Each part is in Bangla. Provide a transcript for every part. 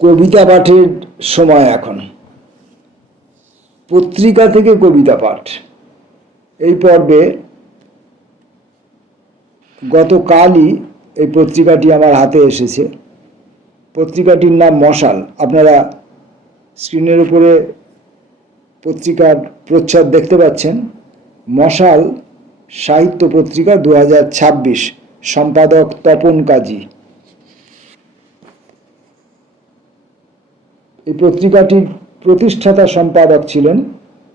কবিতা পাঠের সময় এখন। পত্রিকা থেকে কবিতা পাঠ এই পর্বে গতকালই এই পত্রিকাটি আমার হাতে এসেছে। পত্রিকাটির নাম মশাল। আপনারা স্ক্রিনের উপরে পত্রিকার প্রচ্ছদ দেখতে পাচ্ছেন। মশাল সাহিত্য পত্রিকা 2026, সম্পাদক তপন কাজী। এই পত্রিকাটির প্রতিষ্ঠাতা সম্পাদক ছিলেন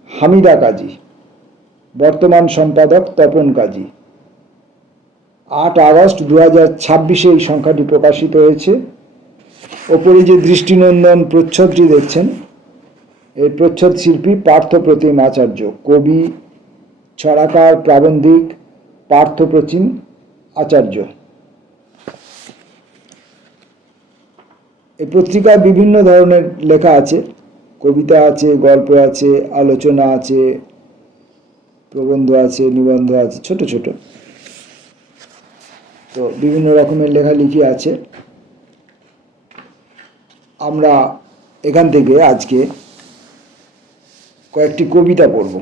হামিদা কাজী, বর্তমান সম্পাদক তপন কাজী। 8 আগস্ট 2026 এই সংখ্যাটি প্রকাশিত হয়েছে। ওপরে যে দৃষ্টিনন্দন প্রচ্ছদটি দেখছেন, এই প্রচ্ছদ শিল্পী পার্থপ্রতিম আচার্য, কবি, ছড়াকার, প্রাবন্ধিক পার্থপ্রতিম আচার্য। এই পত্রিকায় বিভিন্ন ধরনের লেখা আছে, কবিতা আছে, গল্প আছে, আলোচনা আছে, প্রবন্ধ আছে, নিবন্ধ আছে, ছোট ছোট। তো বিভিন্ন রকমের লেখালেখি আছে। আমরা এখান থেকে আজকে কয়েকটি কবিতা পড়ব।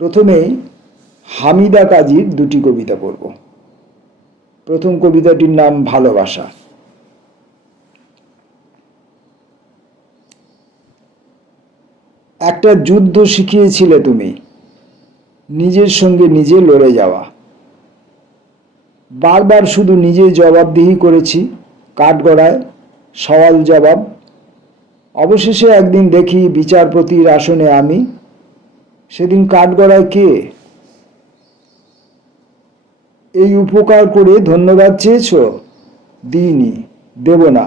প্রথমেই হামিদা কাজীর দুটি কবিতা পড়ব। প্রথম কবিতাটির নাম ভালোবাসা। একটা যুদ্ধ শিখিয়েছিলে তুমি, নিজের সঙ্গে নিজে লড়ে যাওয়া। বারবার শুধু নিজে জবাবদিহি করেছি, কাঠগড়ায় সওয়াল জবাব। অবশেষে একদিন দেখি বিচারপতির আসনে আমি। সেদিন কাঠগড়ায় কে? এই উপকার করে ধন্যবাদ চেয়েছ, দিইনি, দেব না।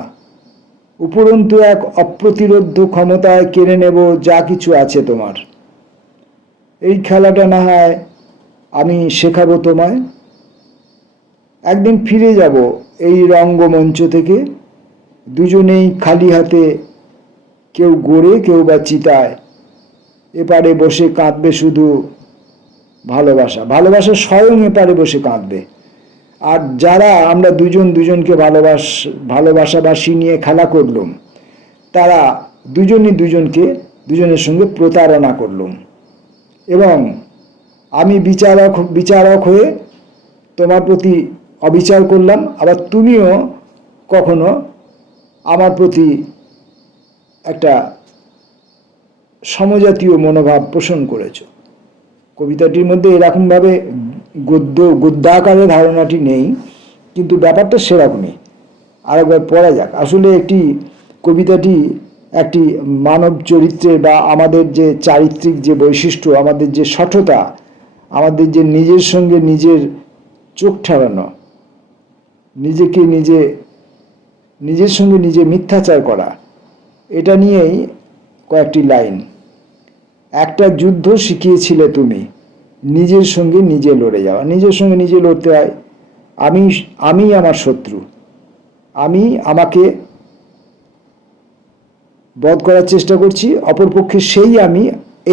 উপরন্তু এক অপ্রতিরোধ্য ক্ষমতায় কেড়ে নেব যা কিছু আছে তোমার। এই খেলাটা না হয় আমি শেখাবো তোমায়। একদিন ফিরে যাব এই রঙ্গমঞ্চ থেকে, দুজনেই খালি হাতে, কেউ গড়ে কেউ বা চিতায়। এপারে বসে কাঁদবে শুধু ভালোবাসা। ভালোবাসা স্বয়ং এপারে বসে কাঁদবে। আর যারা আমরা দুজন দুজনকে ভালোবাসাবাসী নিয়ে খেলা করলাম, তারা দুজনই দুজনের সঙ্গে প্রতারণা করলাম। এবং আমি বিচারক হয়ে তোমার প্রতি অবিচার করলাম, আবার তুমিও কখনো আমার প্রতি একটা সমজাতীয় মনোভাব পোষণ করেছ। কবিতাটির মধ্যে এরকমভাবে গদ্যাকারে ধারণাটি নেই, কিন্তু ব্যাপারটা সেরকমই। আরেকবার পড়া যাক। আসলে কবিতাটি একটি মানব চরিত্রের বা আমাদের যে চারিত্রিক যে বৈশিষ্ট্য, আমাদের যে সঠতা, আমাদের যে নিজের সঙ্গে নিজের চোখ ঠাড়ানো, নিজের সঙ্গে নিজে মিথ্যাচার করা, এটা নিয়েই কয়েকটি লাইন। একটা যুদ্ধ শিখিয়েছিলে তুমি, নিজের সঙ্গে নিজে লড়ে যাওয়া। নিজের সঙ্গে নিজে লড়তে হয়। আমি আমার শত্রু, আমাকে বধ করার চেষ্টা করছি, অপরপক্ষে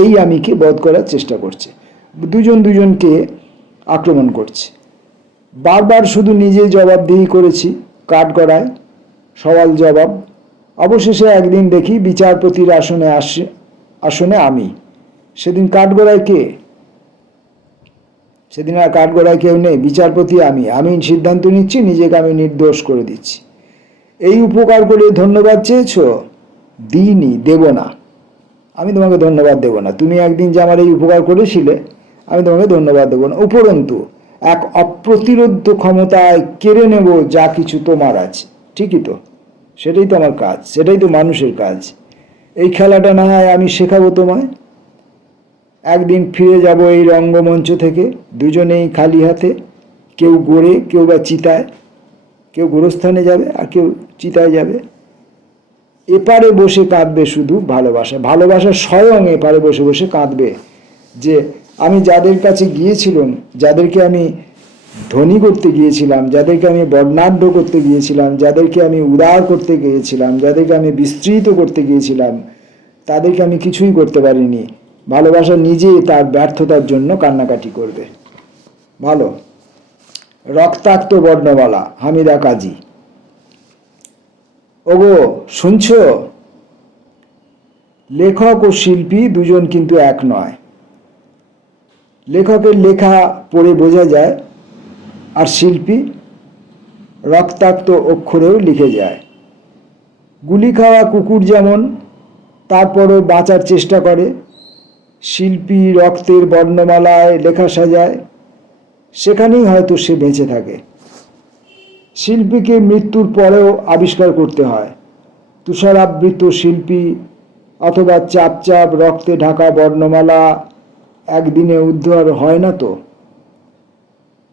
এই আমিকে বধ করার চেষ্টা করছে। দুজন দুজনকে আক্রমণ করছে। বারবার শুধু নিজে জবাবদিহি করেছি, কাঠগড়ায় সওয়াল জবাব। অবশেষে একদিন দেখি বিচারপতির আসনে আমি। সেদিন কাঠগড়ায় কে? সেদিন আর কাঠগড়ায় কেউ নেই, বিচারপতি আমি সিদ্ধান্ত নিচ্ছি, নিজেকে আমি নির্দোষ করে দিচ্ছি। এই উপকার করে ধন্যবাদ চেয়েছ, দিইনি, দেব না। আমি তোমাকে ধন্যবাদ দেব না। তুমি একদিন যে আমার এই উপকার করেছিলে, আমি তোমাকে ধন্যবাদ দেব না। উপরন্তু এক অপ্রতিরোধ্য ক্ষমতায় কেড়ে নেব যা কিছু তোমার আছে। ঠিকই তো, সেটাই তো আমার কাজ, সেটাই তো মানুষের কাজ। এই খেলাটা না হয় আমি শেখাবো তোমায়। একদিন ফিরে যাব এই রঙ্গমঞ্চ থেকে, দুজনেই খালি হাতে, কেউ গড়ে কেউ বা চিতায়। কেউ গোরস্থানে যাবে আর কেউ চিতায় যাবে। এপারে বসে কাঁদবে শুধু ভালোবাসা। ভালোবাসা স্বয়ং এপারে বসে বসে কাঁদবে যে আমি যাদের কাছে গিয়েছিলাম, যাদেরকে আমি ধনী করতে গিয়েছিলাম, যাদেরকে আমি বর্ণাঢ্য করতে গিয়েছিলাম, যাদেরকে আমি উদার করতে গিয়েছিলাম, যাদেরকে আমি বিস্তৃত করতে গিয়েছিলাম, তাদেরকে আমি কিছুই করতে পারিনি। ভালোবাসা নিজে তার ব্যর্থতার জন্য কান্নাকাটি করবে। ভালো। রক্তাক্ত বর্ণমালা, হামিদা কাজী। ওগো শুনছো? লেখক ও শিল্পী দুজন কিন্তু এক নয়। লেখকের লেখা পড়ে বোঝা যায়, আর শিল্পী রক্তাক্ত অক্ষরেও লিখে যায়। গুলি খাওয়া কুকুর যেমন তারপরও বাঁচার চেষ্টা করে, শিল্পী রক্তের বর্ণমালায় লেখা সাজায়, সেখানেই হয়তো সে বেঁচে থাকে। শিল্পীকে মৃত্যুর পরেও আবিষ্কার করতে হয়। তুষারাবৃত শিল্পী অথবা চাপ চাপ রক্তে ঢাকা বর্ণমালা একদিনে উদ্ধার হয় না তো।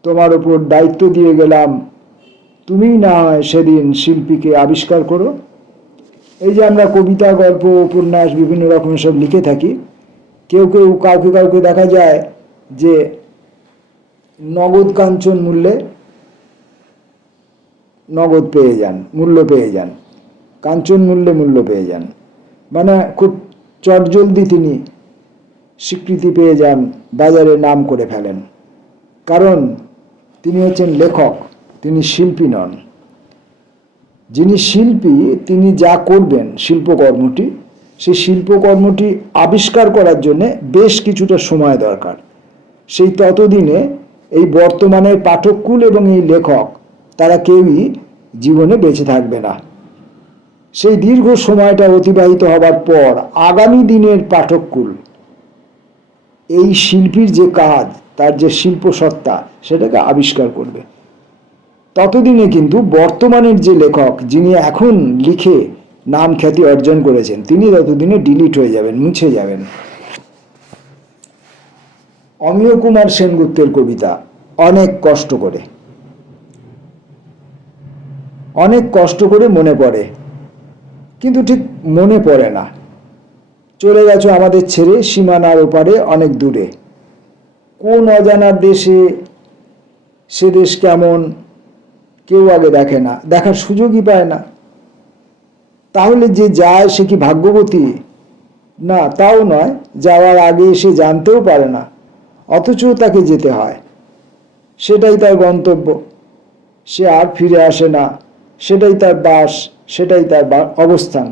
তোমার ওপর দায়িত্ব দিয়ে গেলাম, তুমিই না হয় সেদিন শিল্পীকে আবিষ্কার করো। এই যে আমরা কবিতা, গল্প, উপন্যাস বিভিন্ন রকম সব লিখে থাকি, কেউ কেউ কাউকে কাউকে দেখা যায় যে নগদ কাঞ্চন মূল্যে নগদ পেয়ে যান, মূল্য পেয়ে যান, কাঞ্চন মূল্যে মূল্য পেয়ে যান, মানে খুব চটজলদি তিনি স্বীকৃতি পেয়ে যান, বাজারে নাম করে ফেলেন। কারণ তিনি হচ্ছেন লেখক, তিনি শিল্পী নন। যিনি শিল্পী তিনি যা করবেন শিল্পকর্মটি, সেই শিল্পকর্মটি আবিষ্কার করার জন্যে বেশ কিছুটা সময় দরকার। সেই ততদিনে এই বর্তমানের পাঠককুল এবং এই লেখক তারা কেউই জীবনে বেঁচে থাকবে না। সেই দীর্ঘ সময়টা অতিবাহিত হবার পর আগামী দিনের পাঠককুল এই শিল্পীর যে কাজ, তার যে শিল্পসত্তা, সেটাকে আবিষ্কার করবে। ততদিনে কিন্তু বর্তমানের যে লেখক, যিনি এখন লিখে নাম খ্যাতি অর্জন করেছেন, তিনি ততদিনে ডিলিট হয়ে যাবেন, মুছে যাবেন। অমিয় কুমার সেনগুপ্তের কবিতা অনেক কষ্ট করে মনে পড়ে, কিন্তু ঠিক মনে পড়ে না। চলে গেছো আমাদের ছেড়ে সীমানার ওপারে অনেক দূরে। কোন অজানার দেশে, সে দেশ কেমন কেউ আগে দেখে না, দেখার সুযোগই পায় না। তাহলে যে যায় সে কি ভাগ্যবতী? না, তাও নয়, যাওয়ার আগে সে জানতেও পারে না, অথচ তাকে যেতে হয়। সেটাই তার গন্তব্য, সে আর ফিরে আসে না, সেটাই তার বাস, সেটাই তার অবস্থান।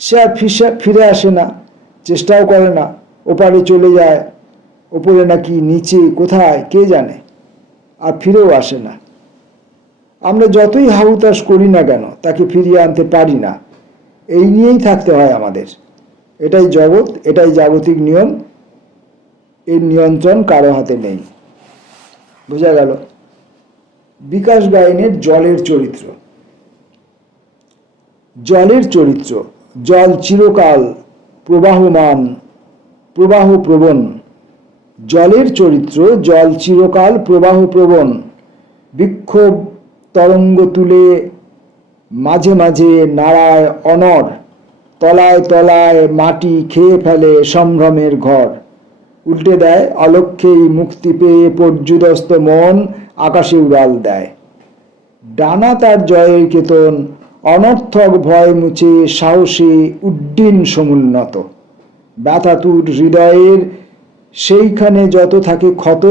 সে আর ফিরে আসে না, চেষ্টাও করে না, ওপারে চলে যায়, ওপরে নাকি নিচে কোথায় কে জানে, আর ফিরেও আসে না। আমরা যতই হাহুতাশ করি না কেন তাকে ফিরিয়ে আনতে পারি না। এই নিয়েই থাকতে হয় আমাদের। এটাই জগৎ, এটাই জাগতিক নিয়ম, এর নিয়ন্ত্রণ কারো হাতে নেই। বোঝা গেল? বিকাশ গায়েনের জলের চরিত্র। জলের চরিত্র, জল চিরকাল প্রবাহমান, প্রবাহপ্রবণ। জলের চরিত্র, জল চিরকাল প্রবাহপ্রবণ। বিক্ষোভ তরঙ্গ তুলে মাঝে মাঝে নাড়ায় অনর, তলায় তলায় মাটি খেয়ে ফেলে সম্ভ্রমের ঘর। উল্টে দেয় অলক্ষ্যেই মুক্তি পেয়ে পর্যুদস্ত মন, আকাশে উড়াল দেয়। ডানা তার জয়ের কেতন, অনর্থক ভয় মুছে সাহসে উড্ডীন সমুন্নত। ব্যথাতুর হৃদয়ের সেইখানে যত থাকে ক্ষত,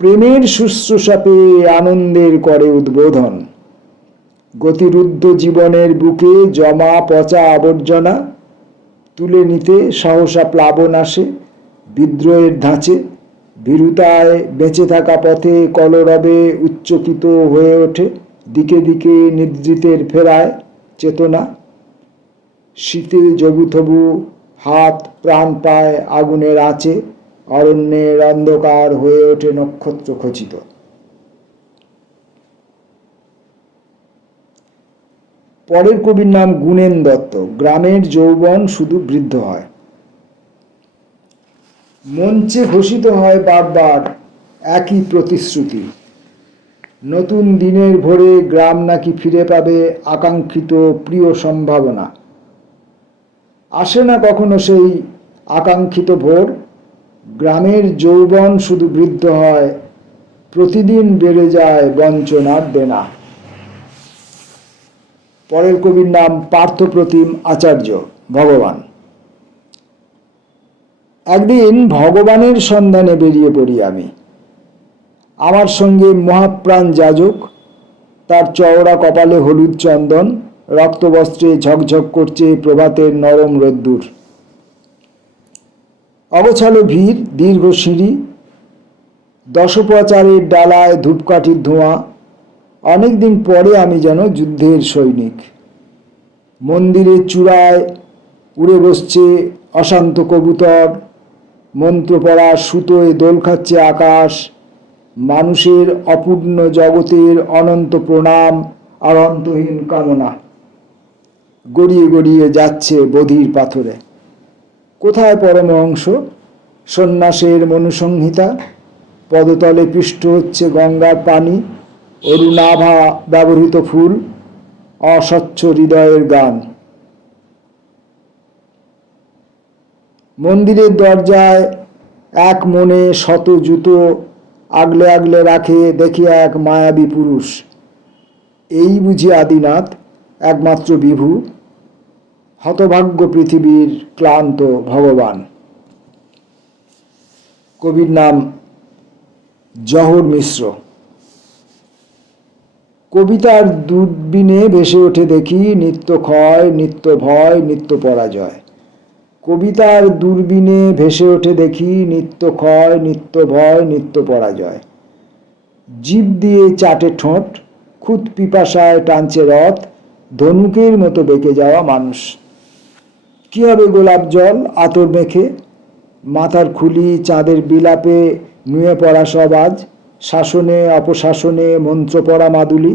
প্রেমের শুশ্রূষা পেয়ে আনন্দের করে উদ্বোধন। গতিরুদ্ধ জীবনের বুকে জমা পচা আবর্জনা তুলে নিতে সহসা প্লাবন আসে বিদ্রোহের ধাঁচে। ভীরুতায় বেঁচে থাকা পথে কলরবে উচ্চকিত হয়ে ওঠে দিকে দিকে নিদ্রিতের ফেরায় চেতনা। শীতে জবুথবু হাত প্রাণ পায় আগুনের আঁচে, অরণ্যের অন্ধকার হয়ে ওঠে নক্ষত্র খচিত। পরের কবির নাম গুণেন দত্ত। গ্রামের যৌবন শুধু বৃদ্ধ হয়। মঞ্চে ঘোষিত হয় বারবার একই প্রতিশ্রুতি, নতুন দিনের ভোরে গ্রাম নাকি ফিরে পাবে আকাঙ্ক্ষিত প্রিয় সম্ভাবনা। আসে না কখনো সেই আকাঙ্ক্ষিত ভোর। গ্রামের যৌবন শুধু বৃদ্ধ হয়, প্রতিদিন বেড়ে যায় বঞ্চনার দেনা। পরের কবির নাম পার্থপ্রতিম আচার্য। ভগবান। একদিন ভগবানের সন্ধানে বেরিয়ে পড়ি আমি। আমার সঙ্গে মহাপ্রাণ যাজক, তার চওড়া কপালে হলুদ চন্দন, রক্তবস্ত্রে ঝকঝক করছে প্রভাতের নরম রোদ্দুর। অগোছালো ভিড়, দীর্ঘ সিঁড়ি, দশপ্রচারের ডালায় ধূপকাঠির ধোঁয়া। অনেকদিন পরে আমি যেন যুদ্ধের সৈনিক। মন্দিরের চূড়ায় উড়ে বসছে অশান্ত কবুতর, মন্ত্র পড়া সুতোয় দোল খাচ্ছে আকাশ। মানুষের অপূর্ণ জগতের অনন্ত প্রণাম আর অন্তহীন কামনা গড়িয়ে গড়িয়ে যাচ্ছে বধির পাথরে। কোথায় পরমহংস? সন্ন্যাসের মনুসংহিতা। পদতলে পৃষ্ঠ হচ্ছে গঙ্গার পানি, অরুণাভা ব্যবহৃত ফুল, অস্বচ্ছ হৃদয়ের গান। মন্দিরের দরজায় এক মনে শত জুতো আগলে আগলে রাখে দেখি এক মায়াবী পুরুষ। এই বুঝি আদিনাথ, একমাত্র বিভু, হতভাগ্য পৃথিবীর ক্লান্ত ভগবান। কবির নাম জহর মিশ্র। কবিতার দূরবীনে ভেসে ওঠে দেখি নিত্য ক্ষয়, নিত্য ভয়, নিত্য পরাজয়। কবিতার দূরবীনে ভেসে ওঠে দেখি নিত্য ক্ষয়, নিত্য ভয়, নিত্য পরাজয়। জিভ দিয়ে চাটে ঠোঁট, খুদ পিপাসায় টানছে রথ, ধনুকের মতো বেঁকে যাওয়া মানুষ। কি হবে গোলাপ জল আতর মেখে? মাথার খুলি চাঁদের বিলাপে নুয়ে পড়া সব আজ। শাসনে অপশাসনে মন্ত্র পড়া মাদুলি,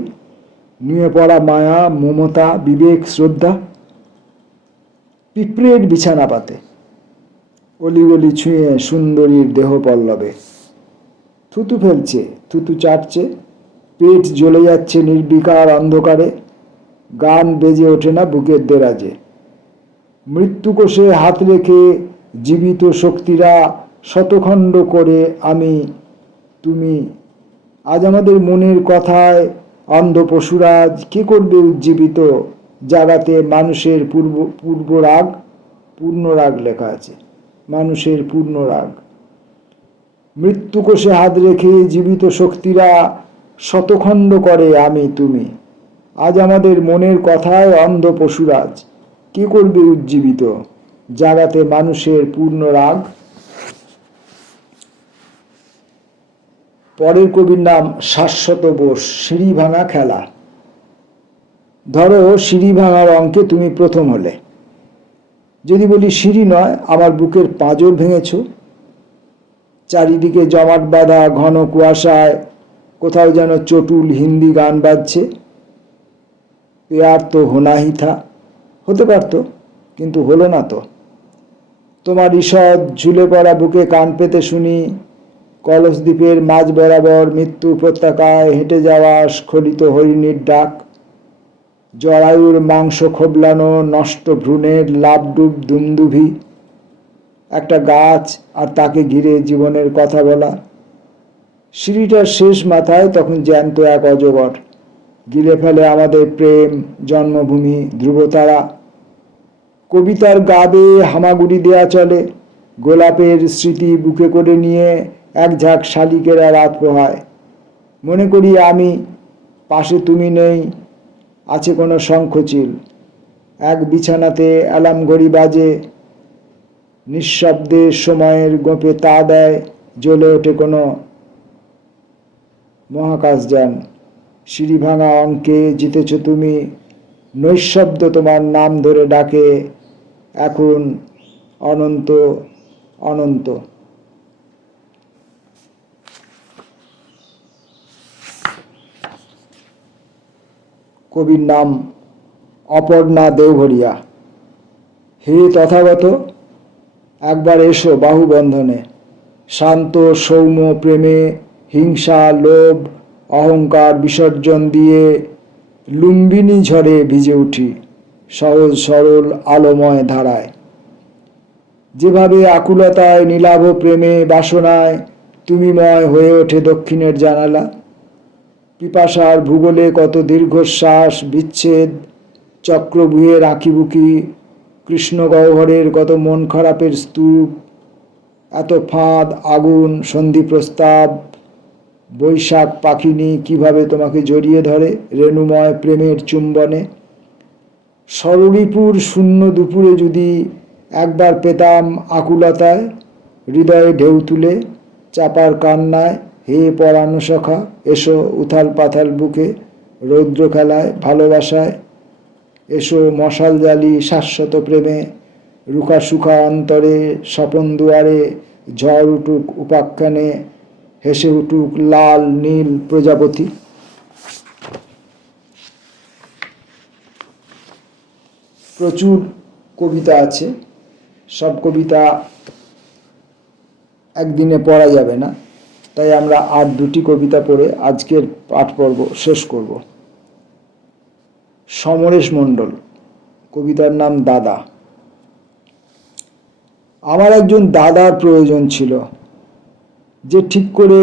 নুয়ে পড়া মায়া, মমতা, বিবেক, শ্রদ্ধা। পিঁপড়ের বিছানা পাতে, অলিগলি ছুঁয়ে সুন্দরীর দেহ পল্লবে। থুতু ফেলছে, থুতু চাটছে, পেট জ্বলে যাচ্ছে নির্বিকার অন্ধকারে। গান বেজে ওঠে না বুকের দেরাজে। মৃত্যুকোষে হাত রেখে জীবিত শক্তিরা শতখণ্ড করে আমি তুমি। আজ আমাদের মনের কথায় অন্ধ পশুরাজ কে করবে উজ্জীবিত? জাগাতে মানুষের পূর্ব রাগ, পূর্ণ রাগ লেখা আছে, মানুষের পূর্ণ রাগ। মৃত্যুকোষে হাত রেখে জীবিত শক্তিরা শতখণ্ড করে আমি তুমি। আজ আমাদের মনের কথায় অন্ধ পশুরাজ কে করবে উজ্জীবিত? জাগাতে মানুষের পূর্ণ রাগ। পরের কবির নাম শাশ্বত বোস। সিঁড়ি ভাঙা খেলা। ধরো সিঁড়ি ভাঙার অঙ্কে তুমি প্রথম হলে। যদি বলি সিঁড়ি নয়, আমার বুকের পাঁজর ভেঙেছ। চারিদিকে জমাট বাঁধা ঘন কুয়াশায় কোথাও যেন চটুল হিন্দি গান বাজছে। প্যার তো হোনা হি থা, হতে পারত, কিন্তু হলো না তো। তোমার ঈষৎ ঝুলে পড়া বুকে কান পেতে শুনি কলসদ্বীপের মাঝ বরাবর মৃত্যু উপত্যকায় হেঁটে যাওয়া স্খলিত হরিণীর ডাক। জরায়ুর মাংস খোবলানো নষ্ট ভ্রূণের লাভডুব দুমদুভি। একটা গাছ আর তাকে ঘিরে জীবনের কথা বলা। সিঁড়িটার শেষ মাথায় তখন জ্যান্ত এক অজগর, গিলে ফেলে আমাদের প্রেম, জন্মভূমি, ধ্রুবতারা। কবিতার গাবে হামাগুড়ি দেয়া চলে, গোলাপের স্মৃতি বুকে করে নিয়ে এক ঝাঁক শালিকেরা রাত পোহায়। মনে করি আমি, পাশে তুমি নেই, আছে কোনো শঙ্খচিল। এক বিছানাতে অ্যালার্ম ঘড়ি বাজে, নিঃশব্দে সময়ের গোপে তা দেয়, জ্বলে ওঠে কোনো মহাকাশযান। সিঁড়ি ভাঙা অঙ্কে জিতেছ তুমি, নৈঃশব্দ তোমার নাম ধরে ডাকে এখন অনন্ত অনন্ত। কবির নাম অপর্ণা দেওঘরিয়া। হে তথাগত, একবার এসো বাহুবন্ধনে। শান্ত সৌম্য প্রেমে হিংসা, লোভ, অহংকার বিসর্জন দিয়ে লুম্বিনী ঝড়ে ভিজে উঠি সহজ সরল আলোময় ধারায়। যেভাবে আকুলতায় নীলাভ প্রেমে বাসনায় তুমিময় হয়ে ওঠে দক্ষিণের জানালা। পিপাসার ভূগোলে কত দীর্ঘশ্বাস, বিচ্ছেদ, চক্রব্যূহের আঁকিবুকি, কৃষ্ণ গহ্বরের কত মন খারাপের স্তূপ। এত ফাঁদ, আগুন, সন্ধি প্রস্তাব, বৈশাখ পাখিনী কিভাবে তোমাকে জড়িয়ে ধরে রেণুময় প্রেমের চুম্বনে। ষড়রিপুর শূন্য দুপুরে যদি একবার পেতাম আকুলতায়, হৃদয়ে ঢেউ তুলে চাপার কান্নায়, হে পরাণ সখা এসো উথাল পাথাল বুকে, রৌদ্র খেলায় ভালোবাসায় এসো মশাল জ্বালি শাশ্বত প্রেমে, রুখা সুখা অন্তরে স্বপন দুয়ারে, ঝড় উঠুক উপাখ্যানে, হেসে উঠুক লাল নীল প্রজাপতি। প্রচুর কবিতা আছে, সব কবিতা একদিনে পড়া যাবে না, তাই আমরা আর দুটি কবিতা পড়ে আজকের পাঠ পর্ব শেষ করব। সমরেশ মণ্ডল, কবিতার নাম দাদা। আমার একজন দাদার প্রয়োজন ছিল, যে ঠিক করে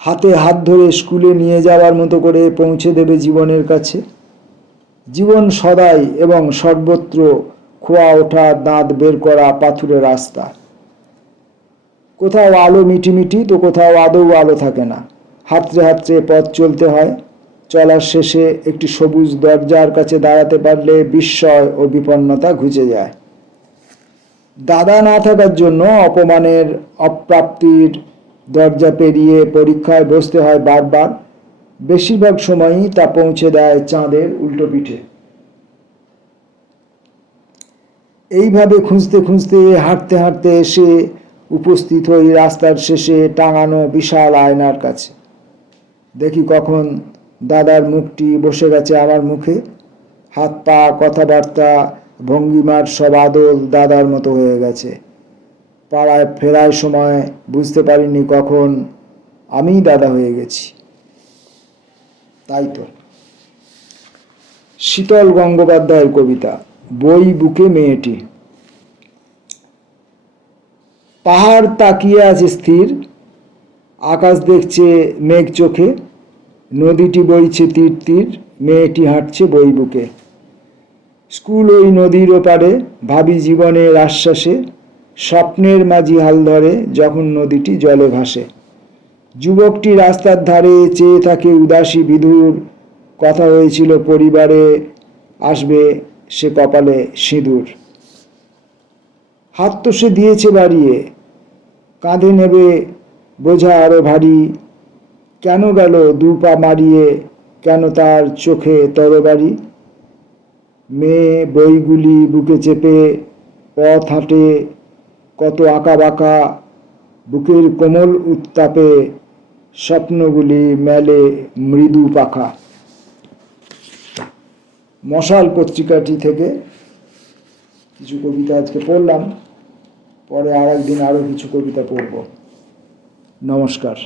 হাতে হাত ধরে স্কুলে নিয়ে যাওয়ার মতো করে পৌঁছে দেবে জীবনের কাছে। জীবন সদাই এবং সর্বত্র খোয়া ওঠা দাঁত বের করা পাথুরে রাস্তা, কোথাও আলো মিটিমিটি তো কোথাও আদৌ আলো থাকে না। হাতড়ে হাতড়ে পথ চলতে হয়। চলার শেষে একটি সবুজ দরজার কাছে দাঁড়াতে পারলে বিস্ময় ও বিপন্নতা ঘুচে যায়। দাদা না থাকার জন্য অপমানের অপ্রাপ্তির দরজা পেরিয়ে পরীক্ষায় বসতে হয় বারবার। বেশিরভাগ সময়ই তা পৌঁছে দেয় চাঁদের উল্টো পিঠে। এইভাবে খুঁজতে খুঁজতে হাঁটতে হাঁটতে এসে উপস্থিত হই রাস্তার শেষে টাঙানো বিশাল আয়নার কাছে। দেখি কখন দাদার মুখটি বসে গেছে আমার মুখে। হাত পা কথাবার্তা ভঙ্গিমার সব আদল দাদার মতো হয়ে গেছে। পাড়ায় ফেরার সময় বুঝতে পারিনি কখন আমি দাদা হয়ে গেছি। তাই তো। শীতল গঙ্গোপাধ্যায়ের কবিতা বই বুকে মেয়েটি। পাহাড় তাকিয়ে আছে স্থির, আকাশ দেখছে মেঘ চোখে, নদীটি বইছে তীর তীর, মেয়েটি হাঁটছে বই বুকে। স্কুল ওই নদীর ওপারে, ভাবি জীবনের আশ্বাসে, স্বপ্নের মাঝি হাল ধরে যখন নদীটি জলে ভাসে। যুবকটি রাস্তার ধারে চেয়ে থাকে উদাসী বিধুর, কথা হয়েছিল পরিবারে আসবে সে কপালে সিঁদুর। হাত তো সে দিয়েছে বাড়িয়ে, কাঁধে নেবে বোঝা আরো ভারী, কেন গেল দু পা মারিয়ে, কেন তার চোখে তরবারি। মেয়ে বইগুলি বুকে চেপে পথ হাঁটে কত আঁকা বাঁকা, বুকের কোমল উত্তাপে স্বপ্নগুলি মেলে মৃদু পাখা। মশাল পত্রিকাটি থেকে কিছু কবিতা আজকে পড়লাম, পরে আর একদিন আরো কিছু কবিতা পড়ব। নমস্কার।